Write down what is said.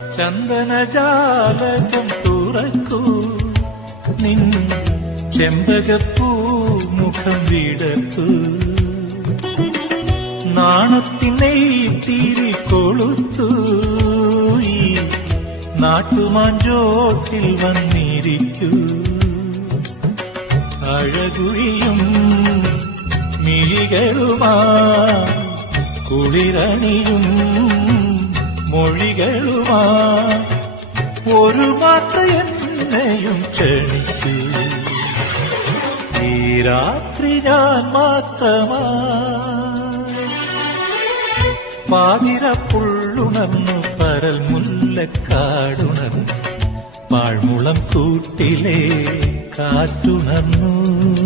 ചന്ദനജാലകം തുറക്കൂ. നിൻ ചെമ്പകപ്പൂ മുഖം വിടത്തു നാണത്തിനെ തിരി കൊളുത്തു ഈ നാട്ടുമാഞ്ചോട്ടിൽ വന്നിരിക്കൂ. അഴകുഴിയും മിഴികളുമാ കുളിരണിയും മൊഴികളുമാ. ഒരു മാത്ര എന്നെയും ക്ഷണിക്കൂ. ഈ രാത്രി ഞാൻ മാത്രമാ. പാതിരപ്പുള്ളുണർന്നു പരൽ മുല്ലക്കാടുണർന്നു. പാഴ്മുളം കൂട്ടിലേ കാറ്റുണർന്നു.